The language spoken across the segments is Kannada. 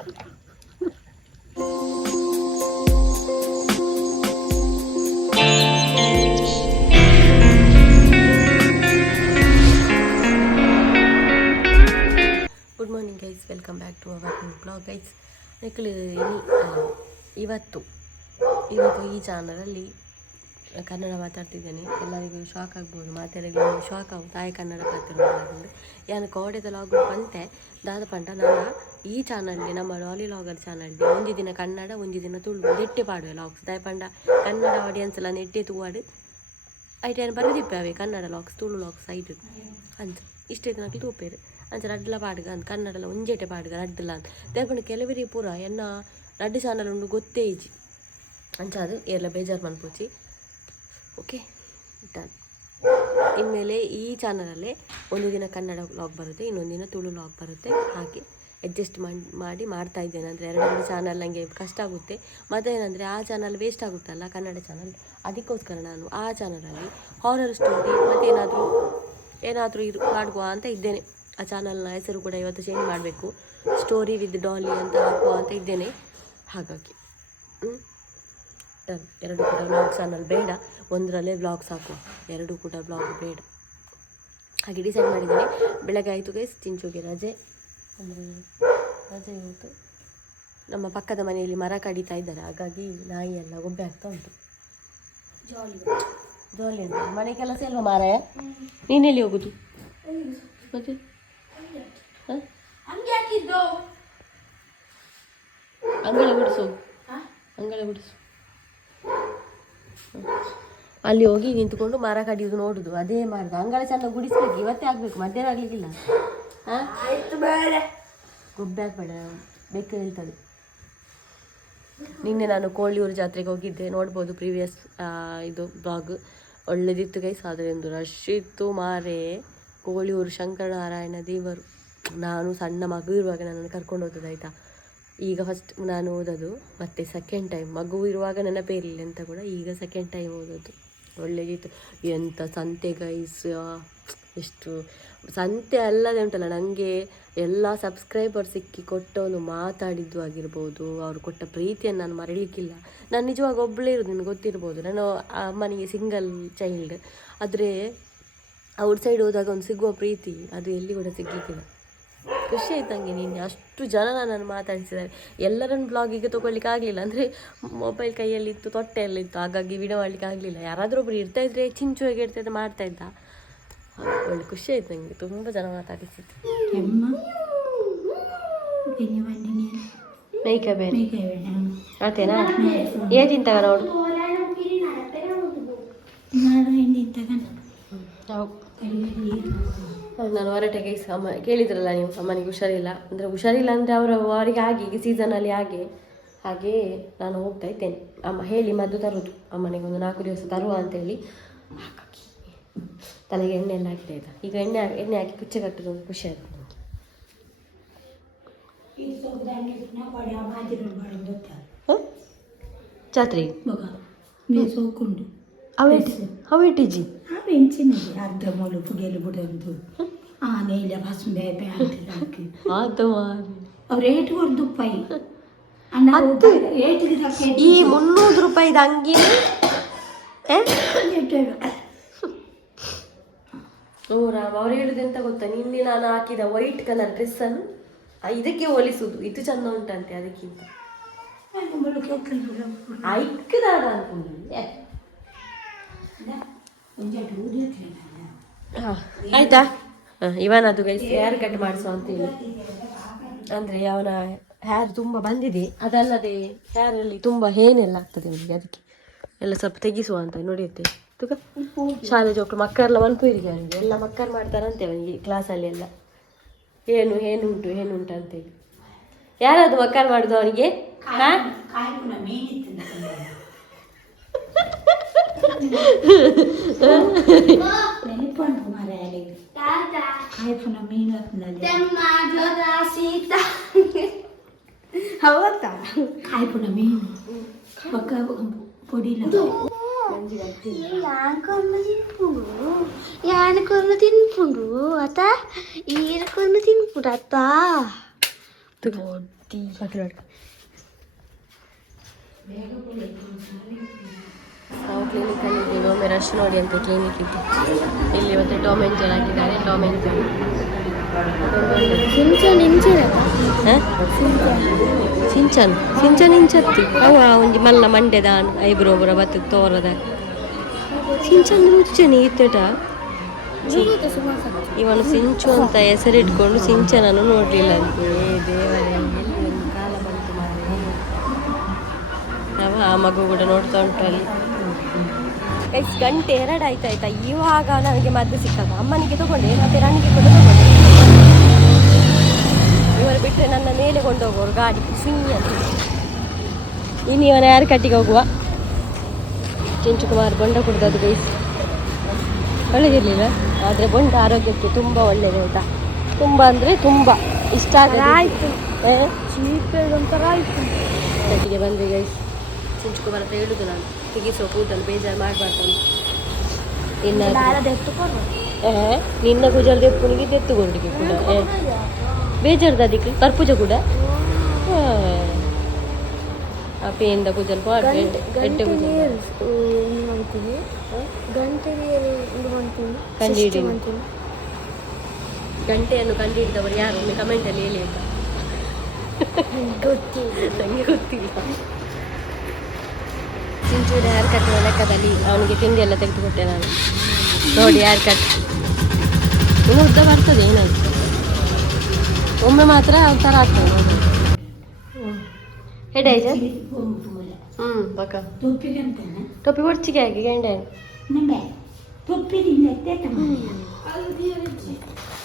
Good morning guys, welcome back to our new blog guys. ಇವತ್ತು ಈ ಚಾನಲಲ್ಲಿ ಕನ್ನಡ ಮಾತಾಡ್ತಿದ್ದೇನೆ. ಎಲ್ಲರಿಗೂ ಶಾಕ್ ಆಗ್ಬೋದು, ಮಾತಾಡಲಿ ಶಾಕ್ ಆಗುತ್ತೆ. ತಾಯಿ ಕನ್ನಡ ಮಾತಾಡೋದು ಯಾನು ಕೋಡೆದ ಲಾಗ್ ಬಂತೆ ದಾದ ಪಂಟ ನಾನು ಈ ಚಾನಲ್ಗೆ ನಮ್ಮ ಲಾಲಿ ಲಾಗರ್ ಚಾನಲ್ಗೆ ಒಂದು ದಿನ ಕನ್ನಡ ಒಂದು ದಿನ ತುಳು ನೆಟ್ಟೆ ಪಾಡುವೆ ಲಾಗ್ಸ್ ದಾಯ ಪಂಡ ಕನ್ನಡ ಆಡಿಯನ್ಸ್ ಎಲ್ಲ ನೆಟ್ಟೆ ತೂವಾಡು ಐಟೇನು ಬರೆದಿಪ್ಪೆ ಅವೆ ಕನ್ನಡ ಲಾಗ್ಸ್ ತುಳು ಲಾಗ್ಸ್ ಐಟು ಅಂಚ ಇಷ್ಟೇ ದಿನಕ್ಕೆ ತೂಪೇರು ಅಂಚ ರಡ್ಲ ಪಾಡ್ಗ ಅಂತ ಕನ್ನಡಲ ಒಂಜೇಟೆ ಪಾಡ್ಗ ರಡ್ಡಲ್ಲ ಅಂತ ದೇಪಂಡ ಕೆಲವರಿ ಪೂರ ಎನ್ನ ರಡ್ಡು ಚಾನಲ್ ಉಂಡು ಗೊತ್ತೇ ಇಜ್ಜಿ ಅಂಚ ಅದು ಎಲ್ಲ ಬೇಜಾರು ಮನ್ಪೋಚಿ. Okay done. ಇನ್ಮೇಲೆ ಈ ಚಾನಲಲ್ಲೇ ಒಂದು ದಿನ ಕನ್ನಡ ವ್ಲಾಗ್ ಬರುತ್ತೆ, ಇನ್ನೊಂದು ದಿನ ತುಳು ವ್ಲಾಗ್ ಬರುತ್ತೆ. ಹಾಗೆ ಅಡ್ಜಸ್ಟ್ ಮಾಡಿ ಮಾಡ್ತಾ ಇದ್ದೇನೆ. ಅಂದರೆ ಎರಡು ಚಾನಲ್ ನನಗೆ ಕಷ್ಟ ಆಗುತ್ತೆ. ಮತ್ತು ಏನಂದರೆ ಆ ಚಾನಲ್ ವೇಸ್ಟ್ ಆಗುತ್ತಲ್ಲ ಕನ್ನಡ ಚಾನಲ್, ಅದಕ್ಕೋಸ್ಕರ ನಾನು ಆ ಚಾನಲಲ್ಲಿ ಹಾರರ್ ಸ್ಟೋರಿ ಮತ್ತು ಏನಾದರೂ ಮಾಡುವ ಅಂತ ಇದ್ದೇನೆ. ಆ ಚಾನಲ್ನ ಹೆಸರು ಕೂಡ ಇವತ್ತು ಚೇಂಜ್ ಮಾಡಬೇಕು, ಸ್ಟೋರಿ ವಿತ್ ಡಾಲಿ ಅಂತ ಹಾಕುವ ಅಂತ ಇದ್ದೇನೆ. ಹಾಗಾಗಿ ಡನ್. ಎರಡು ಕೂಡ ವ್ಲಾಗ್ ಚಾನಲ್ ಬೇಡ, ಒಂದರಲ್ಲೇ ವ್ಲಾಗ್ಸ್ ಹಾಕುವ, ಎರಡು ಕೂಡ ವ್ಲಾಗ್ ಬೇಡ. ಹಾಗೆ ಡಿಸೈಡ್ ಮಾಡಿದ್ದೇನೆ. ಬೆಳಗ್ಗೆ ಆಯಿತು ಗೈಸ್, ಚಿಂಚುಗೆ ರಜೆ, ಅಂದರೆ ರಜೆ ಇವತ್ತು. ನಮ್ಮ ಪಕ್ಕದ ಮನೆಯಲ್ಲಿ ಮರ ಕಡಿತಾ ಇದ್ದಾರೆ, ಹಾಗಾಗಿ ನಾಯಿ ಎಲ್ಲ ಗೊಬ್ಬೆ ಆಗ್ತಾ ಉಂಟು. ಜಾಲಿ ಅಂತ ಮನೆ ಕೆಲಸ ಇಲ್ವಾ ಮಾರಾಯ? ನೀನೆಲ್ಲಿ ಹೋಗುದು ಮತ್ತೆ? ಅಂಗಳ ಗುಡಿಸು, ಅಂಗಳ ಗುಡಿಸು. ಅಲ್ಲಿ ಹೋಗಿ ನಿಂತ್ಕೊಂಡು ಮರ ಕಡಿಯೋದು ನೋಡುದು, ಅದೇ ಮಾಡುದು. ಅಂಗಳ ಚೆಂದ ಗುಡಿಸ್ಬೇಕು, ಇವತ್ತೇ ಆಗಬೇಕು, ಮಧ್ಯಾಹ್ನ ಆಗಲಿಕ್ಕಿಲ್ಲ. ಗೊಬ್ಬೆ ಹಾಕ್ಬೇಡ, ಬೆಕ್ಕ ಹೇಳ್ತದೆ. ನಿನ್ನೆ ನಾನು ಕೋಳಿಯೂರು ಜಾತ್ರೆಗೆ ಹೋಗಿದ್ದೆ, ನೋಡ್ಬೋದು ಪ್ರೀವಿಯಸ್ ಇದು ಬ್ಲಾಗ್. ಒಳ್ಳೆದಿತ್ತು ಗೈಸ್, ಆದರೆ ಒಂದು ರಶ್ ಇತ್ತು ಮಾರೇ. ಕೋಳಿಯೂರು ಶಂಕರನಾರಾಯಣ ದೇವರು. ನಾನು ಸಣ್ಣ ಮಗು ಇರುವಾಗ ನನ್ನನ್ನು ಕರ್ಕೊಂಡು ಹೋಗೋದು ಆಯಿತಾ. ಈಗ ಫಸ್ಟ್ ನಾನು ಓದೋದು, ಮತ್ತು ಸೆಕೆಂಡ್ ಟೈಮ್ ಮಗು ಇರುವಾಗ ನೆನಪೇ ಇರಲಿಲ್ಲ ಅಂತ ಕೂಡ, ಈಗ ಸೆಕೆಂಡ್ ಟೈಮ್ ಓದೋದು. ಒಳ್ಳೆದಿತ್ತು. ಎಂಥ ಸಂತೆ ಗೈಸ್, ಎಷ್ಟು ಸಂತೆ ಅಲ್ಲದೆ ಉಂಟಲ್ಲ, ನನಗೆ ಎಲ್ಲ ಸಬ್ಸ್ಕ್ರೈಬರ್ ಸಿಕ್ಕಿ ಕೊಟ್ಟವನು ಮಾತಾಡಿದ್ದು ಆಗಿರ್ಬೋದು, ಅವರು ಕೊಟ್ಟ ಪ್ರೀತಿಯನ್ನು ನಾನು ಮರೀಲಿಕ್ಕಿಲ್ಲ. ನಾನು ನಿಜವಾಗ ಒಬ್ಬಳೇ ಇರೋದು, ನಿಮಗೆ ಗೊತ್ತಿರ್ಬೋದು. ನಾನು ಅಮ್ಮನಿಗೆ ಸಿಂಗಲ್ ಚೈಲ್ಡ್, ಆದರೆ ಔಟ್ಸೈಡ್ ಹೋದಾಗ ಒಂದು ಸಿಗುವ ಪ್ರೀತಿ ಅದು ಎಲ್ಲಿ ಕೂಡ ಸಿಗಲಿಕ್ಕಿಲ್ಲ. ಖುಷಿ ಆಯ್ತು ನನಗೆ. ನಿನ್ನೆ ಅಷ್ಟು ಜನ ನಾನು ಮಾತಾಡಿಸಿದ್ದಾರೆ. ಎಲ್ಲರನ್ನು ಬ್ಲಾಗಿಗೆ ತೊಗೊಳ್ಲಿಕ್ಕೆ ಆಗಲಿಲ್ಲ, ಅಂದರೆ ಮೊಬೈಲ್ ಕೈಯಲ್ಲಿತ್ತು, ತೊಟ್ಟೆಯಲ್ಲಿತ್ತು, ಹಾಗಾಗಿ ವಿಡಿಯೋ ಮಾಡಲಿಕ್ಕೆ ಆಗಲಿಲ್ಲ. ಯಾರಾದರೂ ಒಬ್ಬರು ಇರ್ತಾಯಿದ್ರೆ ಚಿಂಚು ಹೇಗೆ ಇರ್ತಾಯಿದ್ರೆ ಮಾಡ್ತಾಯಿದ್ದ. ಒಳ್ಳೆ ಖುಷಿ ಆಯ್ತು ನನಗೆ, ತುಂಬ ಜನ ಮಾತಾಡಿಸಿದ್ದು. ಮೇಯ್ಕ ಬೇರೆ ಆತೇನಾ? ಏನ್ ತಗ ನೋಡು. ನಾನು ಹೊರಟೆ ಗೈಸ್. ಅಮ್ಮ ಕೇಳಿದ್ರಲ್ಲ ನೀವು, ಅಮ್ಮನಿಗೆ ಹುಷಾರಿಲ್ಲ. ಅಂದರೆ ಹುಷಾರಿಲ್ಲ ಅಂದರೆ ಅವರಿಗೆ ಆಗಿ ಈಗ ಸೀಸನಲ್ಲಿ ಹಾಗೆ ನಾನು ಹೋಗ್ತಾ ಇದ್ದೇನೆ. ಅಮ್ಮ ಹೇಳಿ ಮದ್ದು ತರೋದು ಅಮ್ಮನಿಗೆ, ಒಂದು 4 ದಿವಸ ತರುವ ಅಂತೇಳಿ. ಹಾಗಾಗಿ ತಲೆಗೆ ಎಣ್ಣೆ ಎಲ್ಲ ಹಾಕ್ತಾ ಇದ್ದ. ಈಗ ಎಣ್ಣೆ ಹಾಕಿ ಕುಚ್ಚೆ ಕಟ್ಟೋದು ಒಂದು ಖುಷಿ ಆಯ್ತು ನನಗೆ. ಜಾತ್ರೆ ಅವಿಟ್ಟಿಜಿ ಅರ್ಧ ಮೂಲು ಪುಗೆಲು ಬಿಡೋದು ಆನೆಲ್ಲ ಬಸ್ ಬೇಬೆ ಅವ್ರು ಏಟು ಕೊಡ್ದು ರೂಪಾಯಿ ಈ 300 ರೂಪಾಯಿದ ಅಂಗಿ ರಾಮ್. ಅವ್ರು ಹೇಳುದು ಎಂತ ಗೊತ್ತಾ, ನಿನ್ನೆ ನಾನು ಹಾಕಿದ ವೈಟ್ ಕಲರ್ ಡ್ರೆಸ್ಸನ್ನು ಇದಕ್ಕೆ ಹೋಲಿಸುದು, ಇದು ಚಂದ ಉಂಟಂತೆ ಅದಕ್ಕಿಂತ. ಐಕ್ದಾರ ಅನ್ಕೊಂಡಿದ್ದೆ. ಆಯ್ತಾ? ಇವನದು ಗೈಸ್ ಹೇರ್ ಕಟ್ ಮಾಡಿಸೋ ಅಂತೇಳಿ, ಅಂದರೆ ಅವನ ಹೇರ್ ತುಂಬ ಬಂದಿದೆ, ಅದಲ್ಲದೆ ಹೇರಲ್ಲಿ ತುಂಬ ಹೇನೆಲ್ಲ ಆಗ್ತದೆ ಅವನಿಗೆ, ಅದಕ್ಕೆ ಎಲ್ಲ ಸ್ವಲ್ಪ ತೆಗಿಸುವ ಅಂತ ನೋಡಿರ್ತೆ. ತುಕ ಶಾಲೆ ಜೋಕ್ಳು ಮಕ್ಕಳೆಲ್ಲ ಮನ್ಪುರಿಗೆ ಅವನಿಗೆ ಎಲ್ಲ ಮಕ್ಕಳು ಮಾಡ್ತಾರಂತೆ ಅವನಿಗೆ ಕ್ಲಾಸಲ್ಲಿ ಎಲ್ಲ. ಏನುಂಟು ಅಂತೇಳಿ. ಯಾರದು ಮಕ್ಕಳು ಮಾಡುದು ಅವನಿಗೆ? యానకొన్న తినుపుండ్రు అత ఈరకొన్న తినుపుడు అత్త ನಾವು ಕ್ಲಿನಿಕಲ್ಲಿ ಇದ್ದೀವಿ. ಒಮ್ಮೆ ರಶ್ ನೋಡಿ ಅಂತ ಕ್ಲಿನಿಕ್ ಇದ್ದು. ಇಲ್ಲಿ ಮತ್ತೆ ಟೊಮೆಂಟೊ ಹಾಕಿದ್ದಾರೆ. ಟೊಮೆಂಟೊ ಸಿಂಚನ್ ಇಂಚತ್ತಿ ಅವ ಒಂಜಿ ಮಲ್ಲ ಮಂಡ್ಯದ ಐಬ್ರೋ ಬರ ಬತ್ತ ತೋರದ ಸಿಂಚನ್ ರುಚನೆ ಇತ್ತಟ. ಇವನು ಸಿಂಚು ಅಂತ ಹೆಸರಿಟ್ಕೊಂಡು ಸಿಂಚನನ್ನು ನೋಡ್ಲಿಲ್ಲ ಅಂತೆ. ದೇವರೇ, ಎಲ್ಲಿ ಒಂದು ಕಾಲ ಬಂತು ಮಾರೆ. ಆ ಮಗು ಕೂಡ ನೋಡ್ತಾ ಉಂಟು ಅಲ್ಲಿ. ಗಂಟೆ 2 ಆಯ್ತಾಯ್ತಾ. ಇವಾಗ ನನಗೆ ಮದ್ದು ಸಿಕ್ಕಲ್ಲ. ಅಮ್ಮನಿಗೆ ತಗೊಂಡೆ ಮತ್ತೆ ರಣಿಗೆ ಕೂಡ ತಗೊಂಡೆ. ಇವರು ಬಿಟ್ಟರೆ ನನ್ನ ಮೇಲೆ ಕೊಂಡೋಗೋರು ಗಾಡಿ ಸುಮ್ಮನೆ ಅಂತ. ಇನ್ನು ಇವನ ಯಾರು ಕಟ್ಟಿಗೆ ಹೋಗುವ. ಚಿಂಚು ಕುಮಾರ್ ಬೊಂಡ ಕುಡ್ದದ್ದು ಬೇಯಿಸಿ ಒಳ್ಳೆದಿರಲಿಲ್ಲ. ಆದರೆ ಬೊಂಡ ಆರೋಗ್ಯಕ್ಕೆ ತುಂಬ ಒಳ್ಳೆಯದು ಆಯಿತಾ. ತುಂಬ ಅಂದರೆ ತುಂಬ ಇಷ್ಟ ಆಯಿತು. ಒಂಥರ ಆಯಿತು. ಕಟ್ಟಿಗೆ ಬಂದ್ವಿ ಗೈಸ್. ಚಿಂಚು ಕುಮಾರ್ ಹತ್ರ ಹೇಳುದು ನಾನು, ತೆಗಿಸೋ ಕೂದಲು ಬೇಜಾರು ಮಾಡಬಾರ್ದು ಅಂತ. ಇನ್ನು ನಿನ್ನ ಕುಜಲ್ದು ಎಪ್ಪುನಿಗೆ ಎತ್ತುಗೊಂಡಿಗೆ ಕೂಡ ಬೇಜಾರ್ದು ಅದಕ್ಕೆ ಕರ್ಪೂಜ ಕೂಡ ಆ ಪೇಯಿಂದ ಕುಜಲ್ ಗಂಟೆ ಗಂಟೆಯನ್ನು ಕಂಡುಹಿಡಿದವರು ಯಾರು ಒಮ್ಮೆ ಕಮೆಂಟಲ್ಲಿ ಹೇಳಿ ಅಂತ. ನನಗೆ ಗೊತ್ತಿಲ್ಲ. ಚಿಂಚುವಿನ ಹೇರ್ ಕಟ್ಟಿನ ಲೆಕ್ಕದಲ್ಲಿ ಅವನಿಗೆ ತಿಂಡಿ ಎಲ್ಲ ತೆಗೆದುಕೊಟ್ಟೆ ನಾನು. ನೋಡಿ ಹೇರ್ ಕಟ್ ಇನ್ನು ಉದ್ದ ಬರ್ತದೆ. ಏನಾಯ್ತು ಒಮ್ಮೆ ಮಾತ್ರ ಒಂಥರ ಆಗ್ತದೆ. ಹೆಡೇಜ ಪಕ್ಕ ಟೊಪ್ಪಿ ಹೊಡ್ಚಿಗೆ ಹಾಕಿ ಗಂಡೆ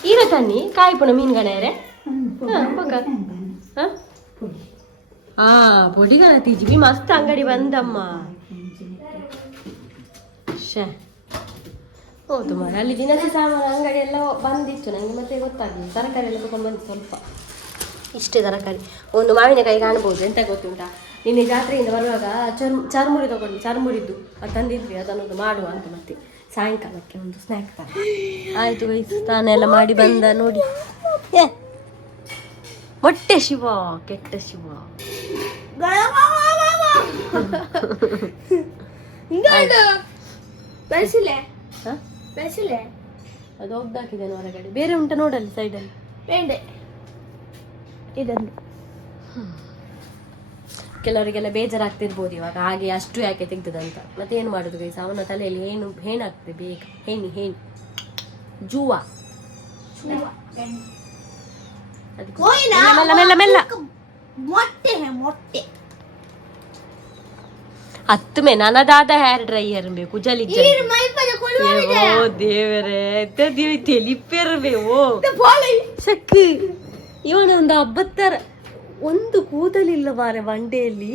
ಈರ ತನ್ನಿ ಕಾಯಿ ಪುಣ ಮೀನುಗಣೆಯರೆ ಪಕ್ಕ ಪೊಡಿಗಣ ತಿಜಿಬಿ ಮಸ್ತ್ ಅಂಗಡಿ ಬಂದಮ್ಮ. ಹೌದು ಮಾರೆ, ಅಲ್ಲಿ ದಿನಸಿ ಸಾಮಾನು ಅಂಗಡಿ ಎಲ್ಲ ಬಂದಿತ್ತು. ನನಗೆ ಮತ್ತೆ ಗೊತ್ತಾಗಲಿಲ್ಲ. ತರಕಾರಿ ಎಲ್ಲ ತಗೊಂಡು ಬಂದು ಸ್ವಲ್ಪ ಇಷ್ಟೇ ತರಕಾರಿ. ಒಂದು ಮಾವಿನಕಾಯಿ ಕಾಣ್ಬೋದು. ಎಂತ ಗೊತ್ತುಂಟಾ, ನಿನ್ನೆ ಜಾತ್ರೆಯಿಂದ ಬರುವಾಗ ಚರ್ಮುರಿ ತಗೊಂಡು ಚರ್ಮುರಿದ್ದು ಅದು ತಂದಿದ್ವಿ. ಅದನ್ನೊಂದು ಮಾಡುವ ಅಂತ ಮತ್ತೆ ಸಾಯಂಕಾಲಕ್ಕೆ ಒಂದು ಸ್ನ್ಯಾಕ್ ತರ ಆಯಿತು. ತಾನೆಲ್ಲ ಮಾಡಿ ಬಂದ ನೋಡಿ. ಮೊಟ್ಟೆ ಶಿವ ಕೆಟ್ಟ ಶಿವ. ಅದು ಒಗ್ದಾಕಿದ್ದೇನೆ ಹೊರಗಡೆ. ಬೇರೆ ಉಂಟ ನೋಡಲ್ಲಿ ಸೈಡಲ್ಲಿ ಇದನ್ನು. ಕೆಲವರಿಗೆಲ್ಲ ಬೇಜಾರಾಗ್ತಿರ್ಬೋದು ಇವಾಗ, ಹಾಗೆ ಅಷ್ಟು ಯಾಕೆ ತೆಗ್ದದಂತ. ಮತ್ತೆ ಏನು ಮಾಡೋದು ಗೈಸ್, ಅವನ ತಲೆಯಲ್ಲಿ ಹೇನಾಗ್ತದೆ ಬೇಗ. ಹೇಣಿ ಜೂವ ಮೆಲ್ಲ 10 ಮೇ ನನ್ನದಾದ ಹೇರ್ ಡ್ರೈಯರ್ ಬೇಕು ಜಲಿ. ಓ ದೇವರೇ, ತೆಲಿಪೆರ್ಬೇವು ಶಕ್. ಇವನ ಒಂದು 70 ಒಂದು ಕೂದಲಿಲ್ಲ ಮಾರೆ ಮಂಡೆಯಲ್ಲಿ.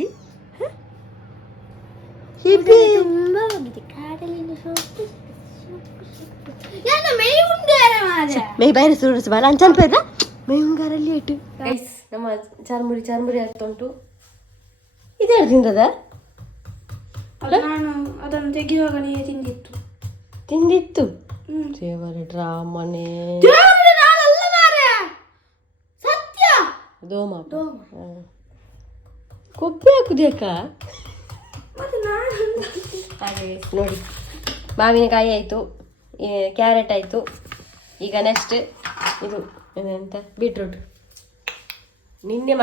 ಮೇ ಬೈರೆ ಸುರಿಸ ಬಾಲ ಅಂಚನ್ಪದ ಮೇಯುಂಗಾರಲ್ಲಿ ಇಟ್ಟು ಗೈಸ್. ನಮ್ಮ ಚರ್ಮುರಿ ಆಗ್ತಾ ಉಂಟು. ಇದೇನು ತಿಂದದ? ಅದನ್ನು ತೆಗೆಯುವಾಗ ತಿಂದಿತ್ತು. ದೇವರ ಡ್ರಾಮನೆ ದೋಮ ಕೊಬ್ಬೆ ಹಾಕುದ್ಯಾಕ ಹಾಗೆ ನೋಡಿ. ಮಾವಿನಕಾಯಿ ಆಯಿತು, ಕ್ಯಾರೆಟ್ ಆಯಿತು. ಈಗ ನೆಕ್ಸ್ಟ್ ಇದು ಎಂತ ಬೀಟ್ರೂಟ್. ನಿನ್ನೆ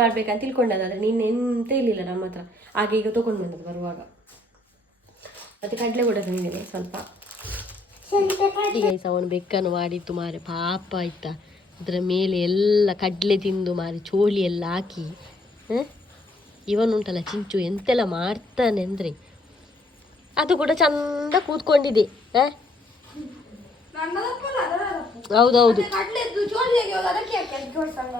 ಮಾಡ್ಬೇಕಂತ ತಿಳ್ಕೊಂಡದಾದ್ರೆ ನಿನ್ನೆ ಎಂತ ಇರಲಿಲ್ಲ ನಮ್ಮ ಹತ್ರ. ಹಾಗೆ ಈಗ ತೊಗೊಂಡು ಬಂದದ್ದು ಬರುವಾಗ. ಮತ್ತು ಕಡಲೆ ಕೂಡ ತಂದಿದ್ದೇನೆ ಸ್ವಲ್ಪ. ಈಗ ಅವನು ಬೆಕ್ಕನ್ನು ಮಾಡಿತ್ತು ಮಾರೆ, ಪಾಪ ಆಯ್ತಾ. ಅದರ ಮೇಲೆ ಎಲ್ಲ ಕಡಲೆ ತಿಂದು ಮಾರಿ ಚೋಳಿ ಎಲ್ಲ ಹಾಕಿ. ಇವನುಂಟಲ್ಲ ಚಿಂಚು ಎಂತೆಲ್ಲ ಮಾಡ್ತಾನೆ ಅಂದರೆ, ಅದು ಕೂಡ ಚಂದ ಕೂತ್ಕೊಂಡಿದೆ. ಹೌದೌದು,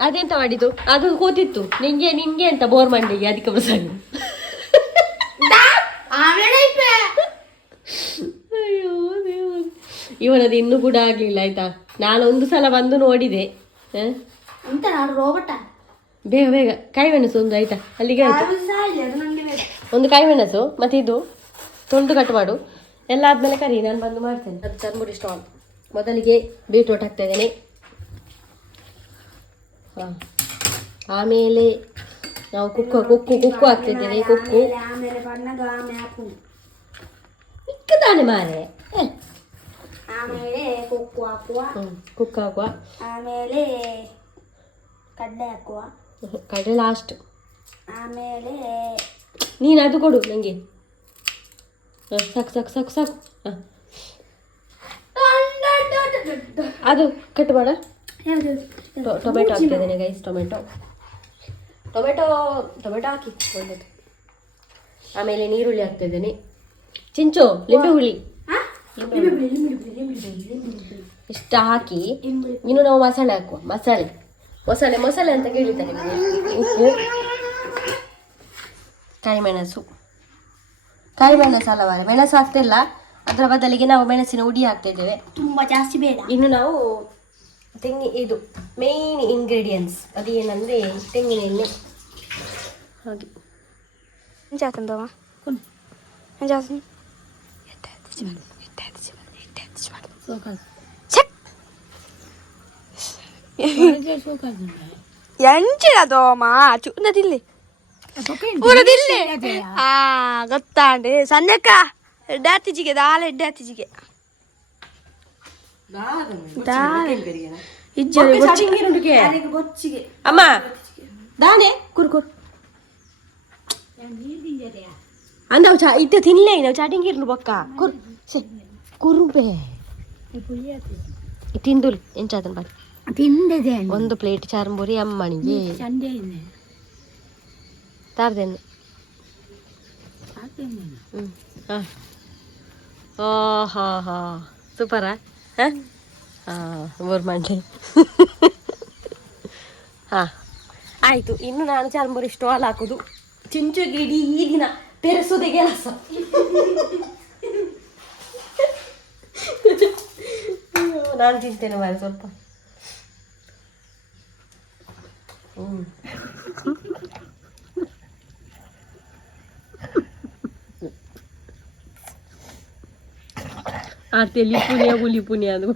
ಅದೆಂತ ಮಾಡಿದ್ದು ಅದು ಕೂತಿತ್ತು. ನಿಂಗೆ ಅಂತ ಬೋರ್ ಮಂಡಿಗೆ ಅದಕ್ಕೆ ಪ್ರಸಂಗ. ಅಯ್ಯೋ ದೇವರು, ಇವನದು ಇನ್ನೂ ಕೂಡ ಆಗ್ಲಿಲ್ಲ ಆಯ್ತಾ. ನಾನೊಂದು ಸಲ ಬಂದು ನೋಡಿದೆ. ಬೇಗ ಕಾಯಿ ಮೆಣಸು ಒಂದು ಆಯ್ತಾ, ಅಲ್ಲಿಗೆ ಆಯ್ತು. ಒಂದು ಕಾಯಿ ಮೆಣಸು ಮತ್ತೆ ಇದು ತುಂಡು ಕಟ್ ಮಾಡು. ಎಲ್ಲ ಆದ್ಮೇಲೆ ಕರಿ, ನಾನು ಬಂದು ಮಾಡ್ತೇನೆ. ಅದು ಚರ್ಮುರಿ ಸ್ಟಾಲ್. ಮೊದಲಿಗೆ ಬೀಟ್ರೋಟ್ ಹಾಕ್ತಾ ಇದ್ದೇನೆ. ಆಮೇಲೆ ನಾವು ಕುಕ್ಕು ಹಾಕ್ತಿದ್ದೇವೆ. ಕುಕ್ಕು ಆಮೇಲೆ ಬಣ್ಣಗ ಆಮೇಲೆ ಹಾಕುದು. ಇಕ್ಕದಾನೆ ಮಾರೆ. ಆಮೇಲೆ ಕುಕ್ಕು ಹಾಕುವ. ಕುಕ್ಕು ಹಾಕುವ. ಆಮೇಲೆ ಕಡಲೆ ಹಾಕುವ. ಕಡಲೆ ಲಾಸ್ಟ್. ಆಮೇಲೆ ನೀನು ಅದು ಕೊಡು ನನಗೆ. ಸಾಕು ಸಾಕು ಸಾಕು ಸಾಕು. ಅದು ಕಟ್ ಮಾಡ. ಟೊಮೆಟೊ ಹಾಕ್ತಿದ್ದೇನೆ ಗೈಸ್. ಟೊಮೆಟೊ ಹಾಕಿ ಒಳ್ಳೆದು. ಆಮೇಲೆ ನೀರುಳ್ಳಿ ಹಾಕ್ತಿದ್ದೇನೆ. ಚಿಂಚು ಲಿಂಬೆ ಹುಳಿ ಇಷ್ಟ ಹಾಕಿ ಇನ್ನು ನಾವು ಮಸಾಲೆ ಹಾಕುವ. ಮಸಾಲೆ ಅಂತ ಕೇಳಿದ್ದಾನೆ. ಉಪ್ಪು, ಕಾಯಿಮೆಣಸು ಅಲ್ಲವಾರೆ, ಮೆಣಸು ಹಾಕ್ತಿಲ್ಲ. ಅದರ ಬದಲಿಗೆ ನಾವು ಮೆಣಸಿನ ಹುಡಿ ಹಾಕ್ತಾ ಇದ್ದೇವೆ. ತುಂಬಾ ಜಾಸ್ತಿ ಬೇಡ. ಇನ್ನು ನಾವು ಇದು ಮೇನ್ ಇಂಗ್ರೀಡಿಯೆಂಟ್ಸ್ ಅದೇನಂದ್ರೆ ತೆಂಗಿನ ಎಣ್ಣೆ. ಹಾಗೆ ಜಾತಂದವ ಎಂಚಿರದೋಮ ಚೂನದಿಲ್ಲಿ ಪೂರದಿಲ್ಲಿ. ಗೊತ್ತಾಂಡೆ ಸಣ್ಣಕ್ಕ ಎಡ್ಡಾತಿಜಿಗೆ ದಾಲ ಎಡ್ಡಾತಿಜಿಗೆ ಅಮ್ಮ ದಾನೆ ಕುರ್ಕುರ್ ಅಂದವು ಇತ್ತೆ ತಿನ್ಲೇ ನಾವು ಚಾಟಿಂಗಿರ್ಲು ಬೊಕ್ಕ ಕುರುಬೆ ತಿಂದುಲ್ ಎಂಚಾದನ್ ಬಾರಿ ತಿಂದಿದೆ. ಒಂದು ಪ್ಲೇಟ್ ಚಾರಂಬೂರಿ ಅಮ್ಮನಿಗೆ ತಾರ್ದೇನು. ಹಾ ಸೂಪರಾ. ಬೋರ್ ಮಾಡಿ ಹಾಂ ಆಯಿತು. ಇನ್ನು ನಾನು ಚಾರಂಬೂರಿ ಸ್ಟಾಲ್ ಹಾಕೋದು. ಚಿಂಚುಗೆ ಇಡೀ ಈ ದಿನ ತೆರೆಸೋದೇ ಕೆಲಸ. ನಾನು ತಿಂತೇನೆ ಮಾರೆ ಸ್ವಲ್ಪ. ಆರ್ತಿ ಹುಲಿ ಪುನಿಯ ಅದು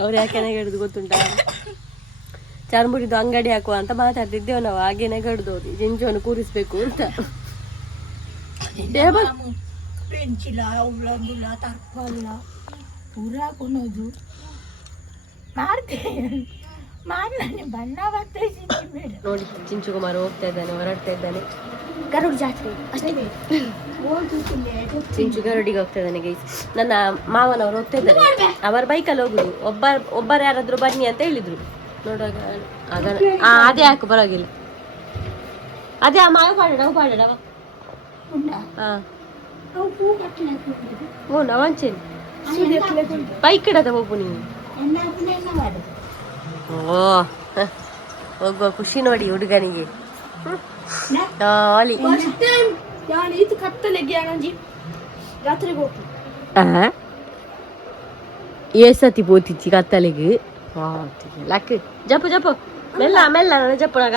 ಅವ್ರು ಯಾಕೆ ನೆಗಡ್ದು ಗೊತ್ತುಂಟ? ಚಾರ್ಮುರಿದು ಅಂಗಡಿ ಹಾಕುವ ಅಂತ ಮಾತಾಡ್ತಿದ್ದೇವೆ ನಾವು. ಹಾಗೆ ನೆಗಡ್ದವ್ರು ಜಿಂಜುವನ್ನು ಕೂರಿಸ್ಬೇಕು ಅಂತ. ಪೆಂಚಿಲ ಉಳ್ಳಂದುಲ ತರ್ಪಲ್ಲ ಪೂರ ಕೊನೋದು ಬಣ್ಣ ನೋಡಿ ಚಿಂಚು ಕುಮಾರ್ ಹೋಗ್ತಾ ಇದ್ದಾನೆ, ಹೊರಡ್ತಾ ಇದ್ದಾನೆ. ಗರುಡ್ ಜಾತ್ರೆ ಅಷ್ಟೇ. ಚಿಂಚು ಗರುಡಿಗೆ ಹೋಗ್ತಾ ಇದ್ದಾನೆ ಗೈಸ್. ನನ್ನ ಮಾವನವರು ಹೋಗ್ತಾ ಇದ್ದಾರೆ. ಅವರ ಬೈಕಲ್ಲಿ ಹೋಗುದು. ಒಬ್ಬರು ಯಾರಾದ್ರೂ ಬನ್ನಿ ಅಂತ ಹೇಳಿದ್ರು. ನೋಡುವಾಗ ಅದೇ ಹಾಕು ಪರವಾಗಿಲ್ಲ. ಅದೇ ಆ ಮಾವು ಪಾಡೋಣ ಹ್ಞೂ ನವಂಚೇನು ಬೈಕ್ ಇಡದ ಹೋಗು ನೀನು. ಓ ಹೋಗುವ ಖುಷಿ ನೋಡಿ ಹುಡುಗನಿಗೆ. ಏಸತಿ ಪೋತಿಚ್ಚಿ ಕತ್ತಲೆಗೆ ಲಕ್ ಜಪ್ಪು ಮೆಲ್ಲ ಜಪ್ಪನಾಗ.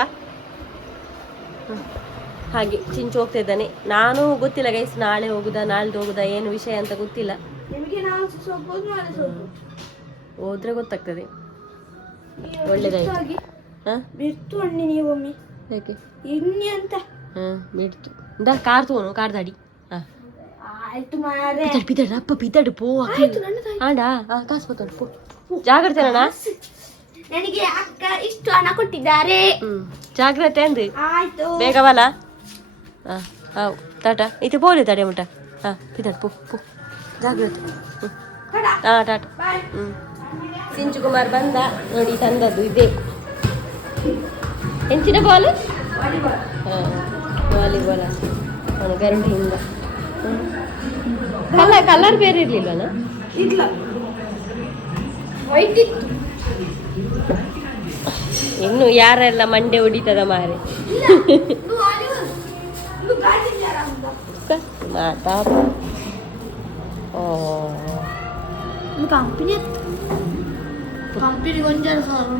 ಹಾಗೆ ಚಿಂಚು ಹೋಗ್ತಾ ಇದ್ದಾನೆ. ನಾನು ಗೊತ್ತಿಲ್ಲ ಗೈಸ್, ನಾಳೆ ಹೋಗುದಾ ನಾಳ್ದು ಹೋಗುದಾ ಏನು ವಿಷಯ ಅಂತ ಗೊತ್ತಿಲ್ಲ. ಹೋದ್ರೆ ಗೊತ್ತಾಗ್ತದೆ. ಒಳ್ಳೇದಾಯ್ತು. ಯಾಕೆ ಬಿಡ್ತು ಕಾರ್ ತಗೋನು ಕಾರ್ ದಾಡಿ. ಪಿತಡ್ ಅಪ್ಪ ಪಿತಡ್ ಪೋ ಆಂಡ ಕಾಸು ಬತ್ತೋಣ ಪೋ. ಜಾಗ್ರತೆ ಅಣ್ಣ, ನನಗೆ ಅಕ್ಕ ಇಷ್ಟು ಹಣ ಕೊಟ್ಟಿದ್ದಾರೆ. ಜಾಗ್ರತೆ ಅಂದು ಬೇಗವಲ್ಲ. ಟಾಟಾ ಇದು ಪೋಲಿ ತಡೆ ಮುಟ. ಪಿತಡ್ ಪೋ ಜಾಗ್ರತೆ. ಟಾಟಾ. ಚಿಂಚು ಕುಮಾರ್ ಬಂದ ನೋಡಿ, ತಂದದ್ದು ಇದೆ ಹೆಂಚಿನ ಬಾಲ್. ವಾಲಿಬಾಲ್ ಅವನು ಗರುಡಿಯಿಂದ. ಕಲರ್ ಬೇರೆ ಇರ್ಲಿಲ್ಲನ? ಇಲ್ಲ, ವೈಟ್ ಇತ್ತು. ಇನ್ನು ಯಾರೆಲ್ಲ ಮಂಡೆ ಹೊಡಿತದ ಮಾರೆ.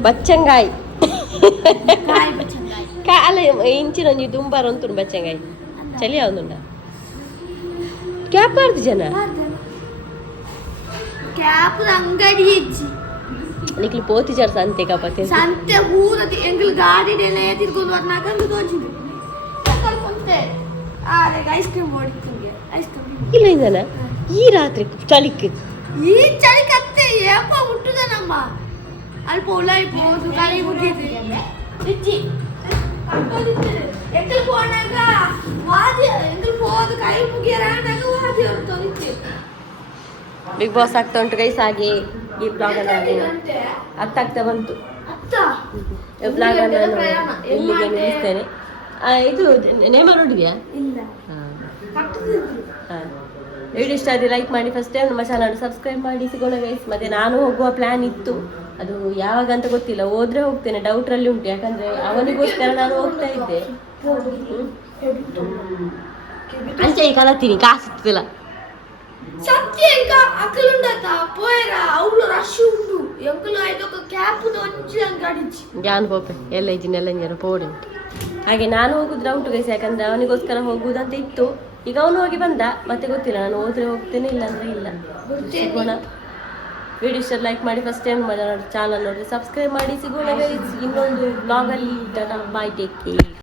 ಬಚ್ಚಂಗಾಯಿ ಅಲ್ಲ ಇಂಚಿನೊಂಜಿ ದುಂಬಾರ ಉಂಟು ಬಚ್ಚಂಗಾಯಿ. ಚಳಿ ಯಾವ್ದುಂಡ ಕ್ಯಾಪ್ ಮಾಡ್ದು ಜನ ಕ್ಯಾಪ್ ಅಂಗಡಿ ಹೆಚ್ಚಿ ನಿಕ್ಲಿ ಪೋತಿಚಾರ ಸಂತೆ ಕಾಪತ್ತೆ ಸಂತೆ ಊರದಿ ಎಂಗಲ್ ಗಾಡಿ ತಿರ್ಕೊಂಡು ನಗಂದು ತೋಚಿದೆ ಕಲ್ಕೊಂತೆ ಆರೆಗ ಐಸ್ ಕ್ರೀಮ್ ಓಡಿಕ್ಕಿಂಗೆ ಐಸ್ ಕ್ರೀಮ್ ಇಲ್ಲ ಇದನ ಈ ರಾತ್ರಿ ಚಳಿಕ್ಕೆ ಈ ಚಳಿ ಕತ್ತೆ ಏಪ ಹುಟ್ಟುದ ನಮ್ಮ ಅಲ್ಪ ಉಲಾಯಿ ಹೋದು ಕೈ ಮುಗಿದು ಇಚ್ಚಿ ಎಂಗಲ್ ಹೋದಾಗ ವಾದಿ ಎಂಗಲ್ ಹೋದು ಕೈ ಮುಗಿಯರಾಗ ವಾದಿ ಹೊರತೋದಿತ್ತು ಬಿಗ್ ಬಾಸ್ ಆಗ್ತಾ ಉಂಟು ಗೈಸ್. ಹಾಗೆ ಈ ಬ್ಲಾಗ್ ಆಗ್ತಾ ಬಂತು. ಬ್ಲಾಗ್ ನಾನು ಇಲ್ಲಿಗೆ ನಿಲ್ಲಿಸ್ತೇನೆ. ಇದು ನೇಮ ನೋಡಿದ್ಯಾ? ವಿಡಿಯೋ ಇಷ್ಟ ಆದರೆ ಲೈಕ್ ಮಾಡಿ, ಫಸ್ಟ್ ಟೈಮ್ ನಮ್ಮ ಚಾನಲ್ ಸಬ್ಸ್ಕ್ರೈಬ್ ಮಾಡಿ. ಸಿಗೋಣ ಗೈಸ್. ಮತ್ತೆ ನಾನು ಹೋಗುವ ಪ್ಲ್ಯಾನ್ ಇತ್ತು, ಅದು ಯಾವಾಗ ಅಂತ ಗೊತ್ತಿಲ್ಲ. ಹೋದ್ರೆ ಹೋಗ್ತೇನೆ, ಡೌಟ್ರಲ್ಲಿ ಉಂಟು. ಯಾಕಂದ್ರೆ ಅವನಿಗೋಸ್ಕರ ನಾನು ಹೋಗ್ತಾ ಇದ್ದೆ. ಅಂಚೆ ಕಲತ್ತೀನಿ, ಕಾಸಿತ್ತಿಲ್ಲ. ಸತ್ಯ ಈಗ ಅಕ್ಕಲುಂಡತ ಪೋಯರ ಅವಳು ರಶ್ ಉಂಟು ಎಂಕಲು ಐದೊಕ್ಕ ಕ್ಯಾಪ್ ಒಂಜಿ ಅಂಗಡಿಚಿ ಜಾನ್ ಪೋಪೆ ಎಲ್ಲ ಇಜ್ಜಿನೆಲ್ಲ ಜನ ಪೋಡಿ ಉಂಟು. ಹಾಗೆ ನಾನು ಹೋಗುದು ಡೌಟ್ ಗೈಸ್, ಯಾಕಂದ್ರೆ ಅವನಿಗೋಸ್ಕರ ಹೋಗುದಂತ ಇತ್ತು. ಈಗ ಅವನು ಹೋಗಿ ಬಂದ, ಮತ್ತೆ ಗೊತ್ತಿಲ್ಲ, ನಾನು ಹೋದ್ರೆ ಹೋಗ್ತೇನೆ, ಇಲ್ಲ ಅಂದ್ರೆ ಇಲ್ಲ. ಸಿಗೋಣ. ವಿಡಿಯೋ ಇಷ್ಟ ಲೈಕ್ ಮಾಡಿ, ಫಸ್ಟ್ ಟೈಮ್ ಚಾನಲ್ ನೋಡಿ ಸಬ್ಸ್ಕ್ರೈಬ್ ಮಾಡಿ. ಸಿಗೋಣ ಗೈಸ್ ಇನ್ನೊಂದು ಬ್ಲಾಗಲ್ಲಿ. ಬಾಯ್, ಟೇಕ್ ಕೇರ್.